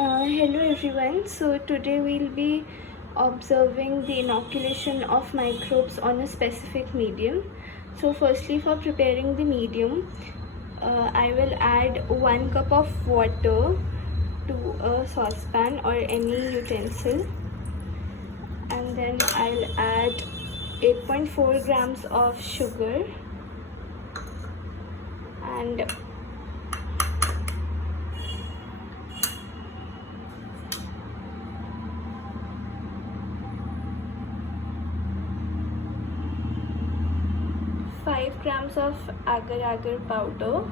Hello everyone. So today we'll be observing the inoculation of microbes on a specific medium. So firstly, for preparing the medium, I will add 1 cup of water to a saucepan or any utensil, and then I'll add 8.4 grams of sugar and 5 grams of agar-agar powder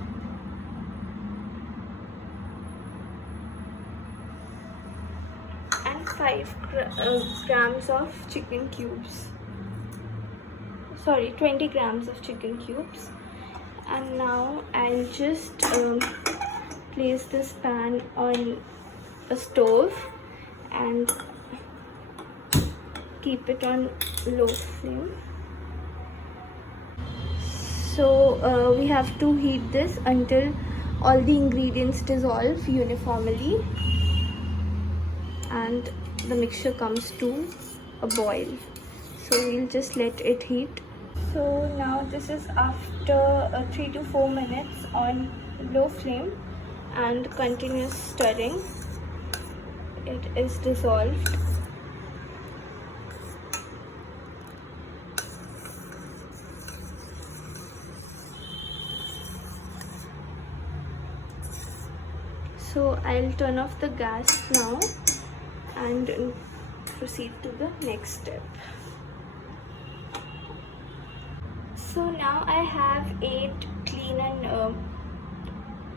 and 5 grams of chicken cubes. 20 grams of chicken cubes. And now I'll just place this pan on a stove and keep it on low flame. So we have to heat this until all the ingredients dissolve uniformly and the mixture comes to a boil. So we'll just let it heat. So now this is after 3 to 4 minutes on low flame and continuous stirring. It is dissolved. So I'll turn off the gas now and proceed to the next step. So now I have 8 clean and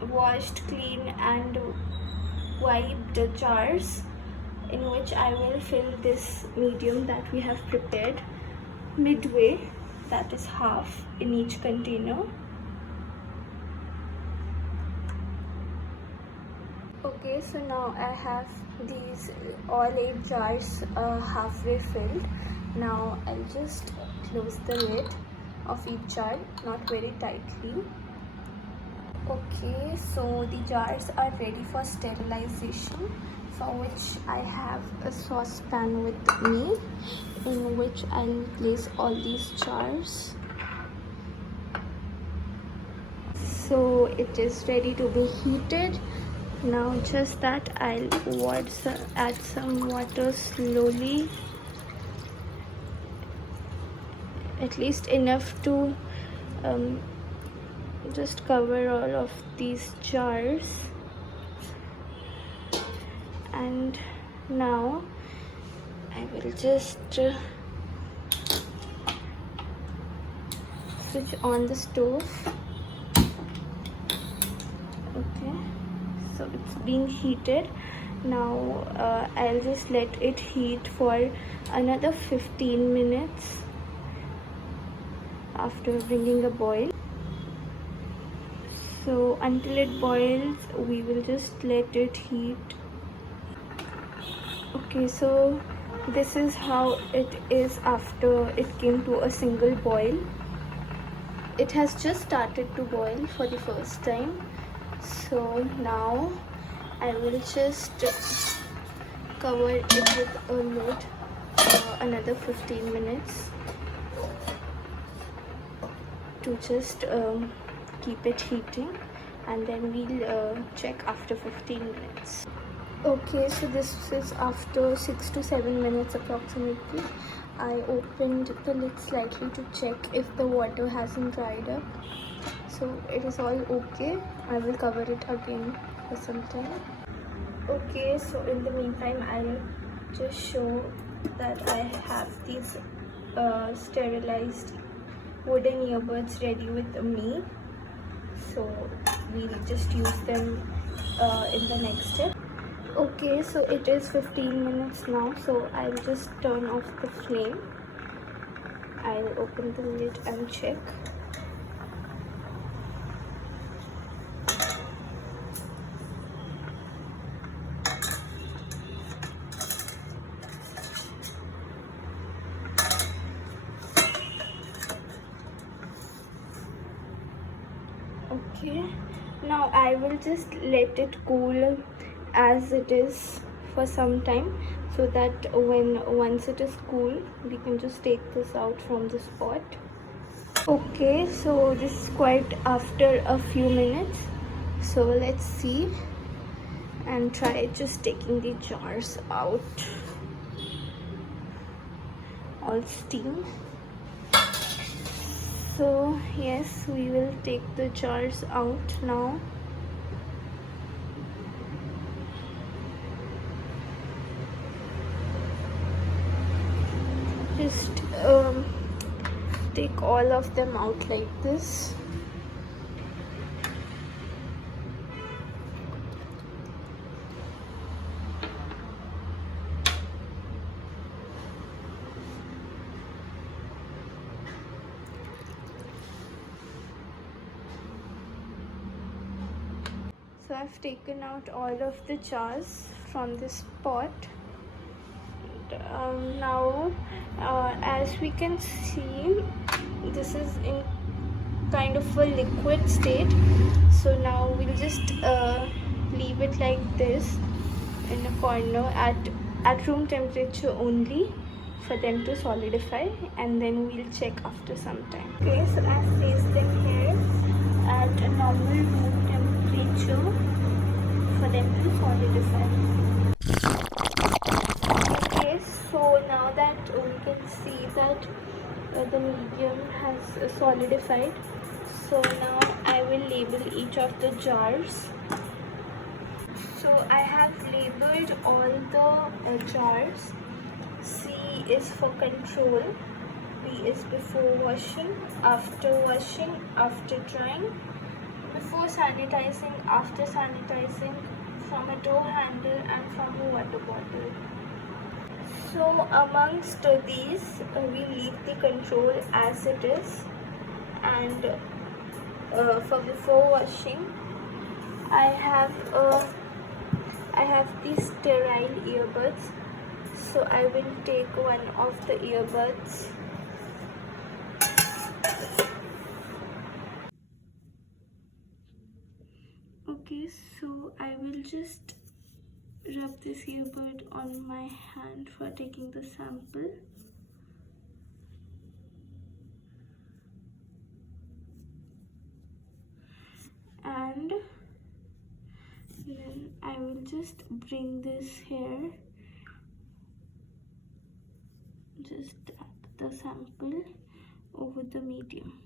washed, clean and wiped jars in which I will fill this medium that we have prepared midway, that is half in each container. Okay, so now I have these all 8 jars halfway filled. Now I'll just close the lid of each jar, not very tightly. Okay, so the jars are ready for sterilization, for which I have a saucepan with me in which I'll place all these jars. So it is ready to be heated. Now just that I'll add some water slowly, at least enough to just cover all of these jars. And now I will just switch on the stove. Okay, so it's being heated. Now I'll just let it heat for another 15 minutes after bringing a boil. So until it boils, we will just let it heat. Okay, so this is how it is after it came to a single boil. It has just started to boil for the first time. So now I will just cover it with a lid for another 15 minutes to just keep it heating, and then we'll check after 15 minutes. Okay, so this is after 6 to 7 minutes approximately. I opened the lid slightly to check if the water hasn't dried up. So it is all okay. I will cover it again for some time. Okay, so in the meantime I'll just show that I have these sterilized wooden earbuds ready with me. So we'll just use them in the next step. Okay, so it is 15 minutes now, so I'll just turn off the flame. I'll open the lid and check. Okay, now I will just let it cool as it is for some time, so that once it is cool, we can just take this out from this pot. Okay, so this is quite after a few minutes, so let's see and try just taking the jars out. All steam. So yes, we will take the jars out now. Just take all of them out like this. So I've taken out all of the jars from this pot. Now as we can see, this is in kind of a liquid state, so now we'll just leave it like this in a corner at room temperature only for them to solidify, and then we'll check after some time. Okay, so I've placed them here at a normal room temperature for them to solidify. Okay, so now that we can see that the medium has solidified, so now I will label each of the jars. So I have labeled all the jars. C is for control, B is before washing, after washing, after drying, before sanitizing, after sanitizing, from a door handle and from a water bottle. So amongst these, we leave the control as it is, and for before washing, I have these sterile earbuds. So I will take one of the earbuds. Okay, so I will just rub this earbud on my hand for taking the sample. And then I will just bring this here, just the sample over the medium.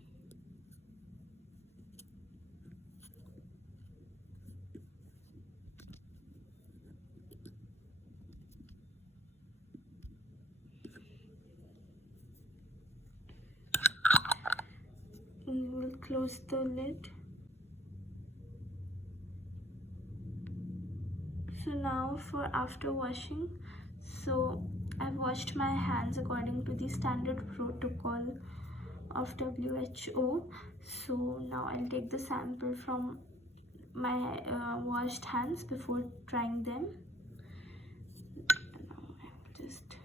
And we will close the lid. So now for after washing, so I've washed my hands according to the standard protocol of WHO. So now I'll take the sample from my washed hands before trying them. Now I'll just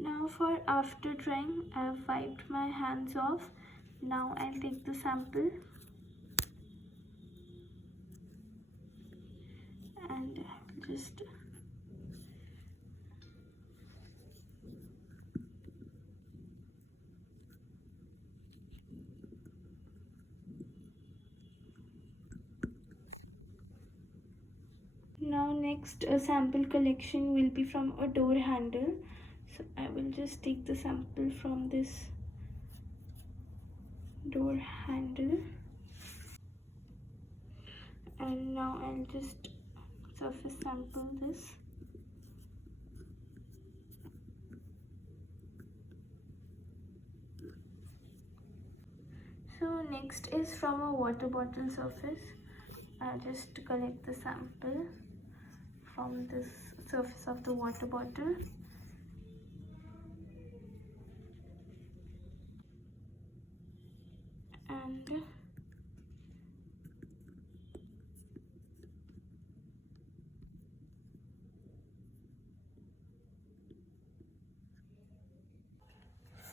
now for after drying, I've wiped my hands off. Now I'll take the sample and just now next sample collection will be from a door handle. So I will just take the sample from this door handle, and now I'll just surface sample this. So next is from a water bottle surface. I'll just collect the sample from this surface of the water bottle. And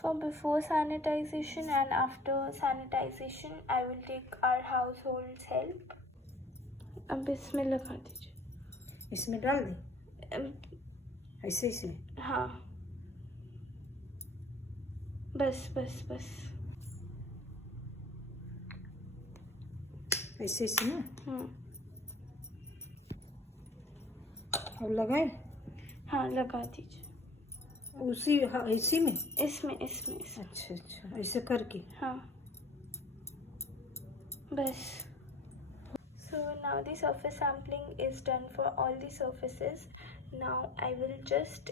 For before sanitization and after sanitization, I will take our household's help. अब इसमें लगा दीजिए, इसमें डाल दें ऐसे ऐसे। हाँ, बस बस बस ऐसे ऐसे ना। अब लगाए? हाँ, लगा दीजिए उसी इसी में इसमें। अच्छा अच्छा, ऐसे करके। हाँ, बस. So now the surface sampling is done for all the surfaces. Now I will just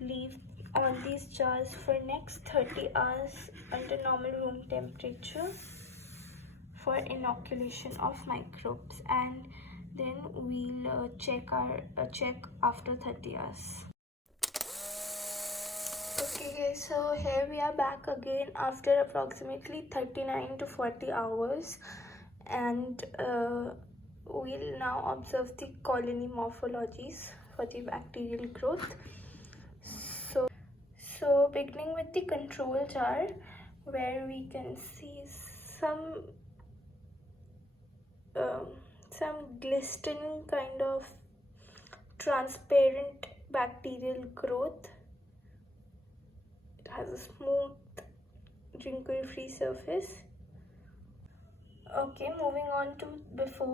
leave all these jars for next 30 hours under normal room temperature for inoculation of microbes, and then we'll check after 30 hours. Okay guys, so here we are back again after approximately 39 to 40 hours, and we'll now observe the colony morphologies for the bacterial growth. So beginning with the control jar, where we can see some glistening kind of transparent bacterial growth. It has a smooth, wrinkle-free surface. Okay, moving on to before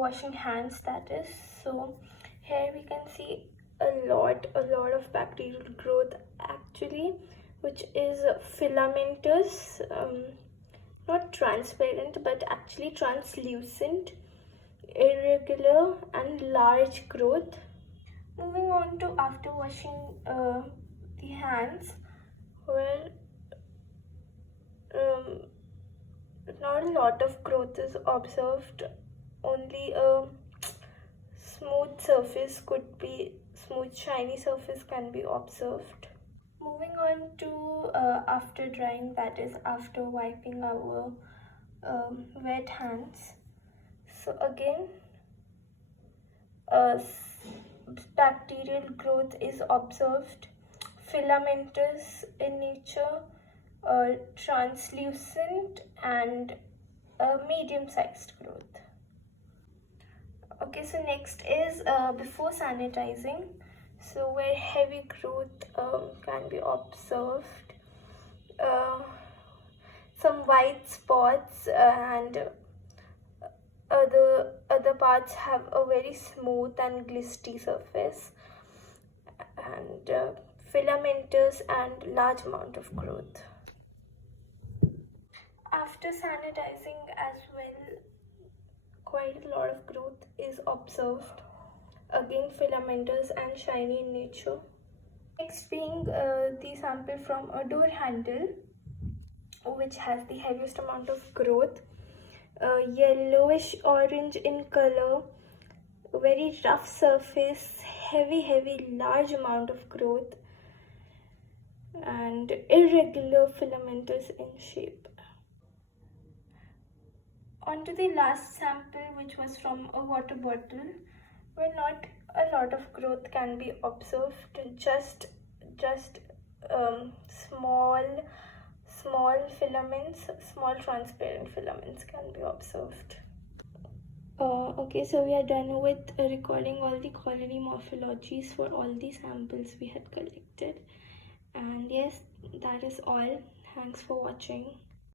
washing hands, that is. So here we can see a lot of bacterial growth actually, which is filamentous, not transparent but actually translucent, irregular and large growth. Moving on to after washing the hands, where not a lot of growth is observed, only a smooth shiny surface can be observed. Moving on to after drying, that is after wiping our wet hands. So again, bacterial growth is observed, filamentous in nature, translucent, and medium-sized growth. Okay, so next is before sanitizing, so where heavy growth can be observed, some white spots, and other parts have a very smooth and glistery surface, and filamentous and large amount of growth. After sanitizing as well, quite a lot of growth is observed, again filamentous and shiny in nature. Next being the sample from a door handle, which has the heaviest amount of growth, yellowish orange in color, very rough surface, heavy large amount of growth, and irregular filamentous in shape. On to the last sample, which was from a water bottle, where not a lot of growth can be observed, just small filaments, small transparent filaments can be observed. Okay, so we are done with recording all the colony morphologies for all the samples we had collected, and yes, that is all. Thanks for watching.